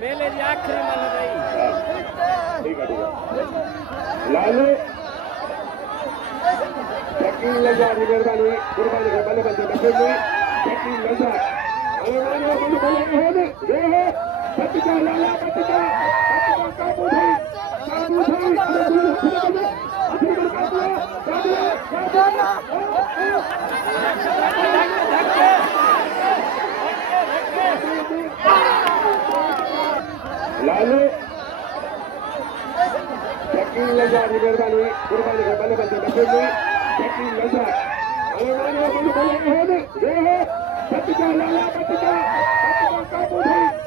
मेले जी आखिरी मल रही लालू शकील लजा की मेहरबानी कुर्बानी के बल्ले बल्ले दफे में शकील लजा अलवान वो बंद बोले हैं ये है सत्या लाला सत्या काबू भाई लालू शकील लजा की मेहरबानी कुर्बानी के बल्ले बल्ले दफे में शकील लजा अलवान वो बंद बोले हैं ये है सत्या लाला सत्या काबू भाई